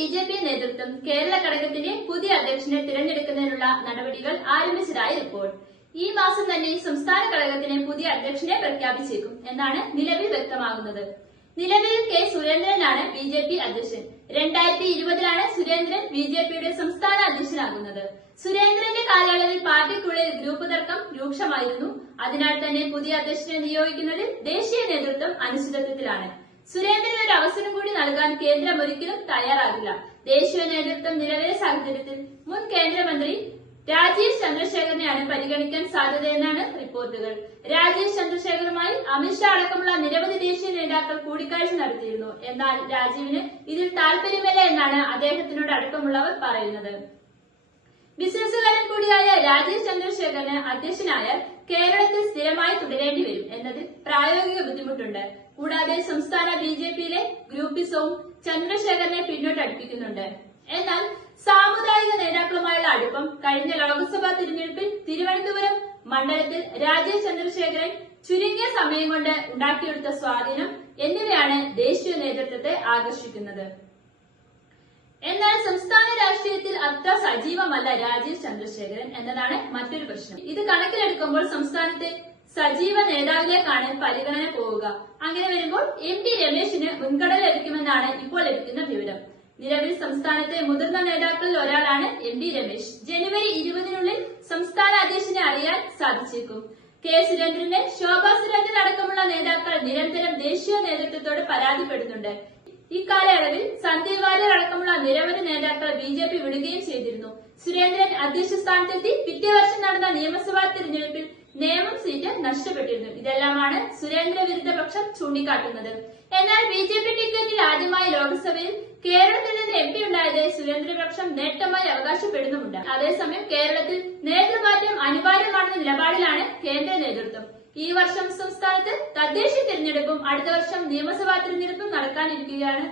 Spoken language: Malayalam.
ബി ജെ പി നേതൃത്വം കേരള ഘടകത്തിന്റെ പുതിയ അധ്യക്ഷനെ തിരഞ്ഞെടുക്കുന്നതിനുള്ള നടപടികൾ ആരംഭിച്ചതായി റിപ്പോർട്ട്. ഈ മാസം തന്നെ സംസ്ഥാന ഘടകത്തിന് പുതിയ അധ്യക്ഷനെ പ്രഖ്യാപിച്ചേക്കും എന്നാണ് നിലവിൽ വ്യക്തമാകുന്നത്. നിലവിൽ കെ സുരേന്ദ്രനാണ് ബി ജെ പി അധ്യക്ഷൻ. രണ്ടായിരത്തി ഇരുപതിലാണ് സുരേന്ദ്രൻ ബി ജെ പിയുടെ സംസ്ഥാന അധ്യക്ഷനാകുന്നത്. സുരേന്ദ്രന്റെ കാലയളവിൽ പാർട്ടിക്കുള്ളിൽ ഗ്രൂപ്പ് തർക്കം രൂക്ഷമായിരുന്നു. അതിനാൽ തന്നെ പുതിയ അധ്യക്ഷനെ നിയോഗിക്കുന്നതിൽ ദേശീയ നേതൃത്വം അനിശ്ചിതത്വത്തിലാണ്. സുരേന്ദ്രന് ഒരു അവസരം കൂടി നൽകാൻ കേന്ദ്രം ഒരിക്കലും തയ്യാറാകില്ല. ദേശീയ നേതൃത്വം നിലവിലെ സാഹചര്യത്തിൽ മുൻ കേന്ദ്രമന്ത്രി രാജേഷ് ചന്ദ്രശേഖരനെയാണ് പരിഗണിക്കാൻ സാധ്യതയെന്നാണ് റിപ്പോർട്ടുകൾ. രാജേഷ് ചന്ദ്രശേഖറുമായി അമിത്ഷാ അടക്കമുള്ള നിരവധി ദേശീയ നേതാക്കൾ കൂടിക്കാഴ്ച നടത്തിയിരുന്നു. എന്നാൽ രാജീവിന് ഇതിൽ താല്പര്യമില്ല എന്നാണ് അദ്ദേഹത്തിനോട് അടക്കമുള്ളവർ പറയുന്നത്. ബിസിനസ്സുകാരൻ കൂടിയായ രാജേഷ് ചന്ദ്രശേഖരന് അധ്യക്ഷനായ കേരളത്തിൽ സ്ഥിരമായി എന്നതിൽ പ്രായോഗിക ബുദ്ധിമുട്ടുണ്ട്. കൂടാതെ സംസ്ഥാന ബി ജെ പിയിലെ ഗ്രൂപ്പിസവും ചന്ദ്രശേഖരനെ പിന്നോട്ടടുപ്പിക്കുന്നുണ്ട്. എന്നാൽ സാമുദായിക നേതാക്കളുമായുള്ള അടുപ്പം കഴിഞ്ഞ ലോക്സഭാ തിരഞ്ഞെടുപ്പിൽ തിരുവനന്തപുരം മണ്ഡലത്തിൽ രാജീവ് ചന്ദ്രശേഖരൻ ചുരുങ്ങിയ സമയം കൊണ്ട് ഉണ്ടാക്കിയെടുത്ത സ്വാധീനം എന്നിവയാണ് ദേശീയ നേതൃത്വത്തെ ആകർഷിക്കുന്നത്. എന്നാൽ സംസ്ഥാന രാഷ്ട്രീയത്തിൽ അത്ര സജീവമല്ല രാജീവ് ചന്ദ്രശേഖരൻ എന്നതാണ് മറ്റൊരു പ്രശ്നം. ഇത് കണക്കിലെടുക്കുമ്പോൾ സംസ്ഥാനത്തെ സജീവ നേതാവിനെ കാണാൻ പരിഗണന പോവുക. അങ്ങനെ വരുമ്പോൾ എം ടി രമേശിന് മുൻഗണന ലഭിക്കുമെന്നാണ് ഇപ്പോൾ ലഭിക്കുന്ന വിവരം. നിലവിൽ സംസ്ഥാനത്തെ മുതിർന്ന നേതാക്കളിൽ ഒരാളാണ് എം ടി രമേശ്. ജനുവരി ഇരുപതിനുള്ളിൽ സംസ്ഥാന അധ്യക്ഷനെ അറിയാൻ സാധിച്ചേക്കും. കെ സുരേന്ദ്രനെ ശോഭാ സുരേന്ദ്രൻ അടക്കമുള്ള നേതാക്കൾ നിരന്തരം ദേശീയ നേതൃത്വത്തോട് പരാതിപ്പെടുന്നുണ്ട്. ഇക്കാലയളവിൽ സന്ദീപ് വാര്യർ അടക്കമുള്ള നിരവധി നേതാക്കൾ ബി ജെ പി വിടുകയും ചെയ്തിരുന്നു. സുരേന്ദ്രൻ അധ്യക്ഷ സ്ഥാനത്തെത്തി പിറ്റേ വർഷം നടന്ന നിയമസഭാ തിരഞ്ഞെടുപ്പിൽ നിയമം നഷ്ടപ്പെട്ടിരുന്നു. ഇതെല്ലാമാണ് സുരേന്ദ്ര വിരുദ്ധ പക്ഷം ചൂണ്ടിക്കാട്ടുന്നത്. എന്നാൽ ബി ജെ പി ടിക്കറ്റിൽ ആദ്യമായി ലോക്സഭയിൽ കേരളത്തിൽ നിന്ന് എം പി ഉണ്ടായത് സുരേന്ദ്രപക്ഷം നേട്ടമായി അവകാശപ്പെടുന്നുമുണ്ട്. അതേസമയം കേരളത്തിൽ നേതൃമാറ്റം അനിവാര്യമാണെന്ന നിലപാടിലാണ് കേന്ദ്ര നേതൃത്വം. ഈ വർഷം സംസ്ഥാനത്ത് തദ്ദേശ തിരഞ്ഞെടുപ്പും അടുത്ത വർഷം നിയമസഭാ തിരഞ്ഞെടുപ്പും നടക്കാനിരിക്കുകയാണ്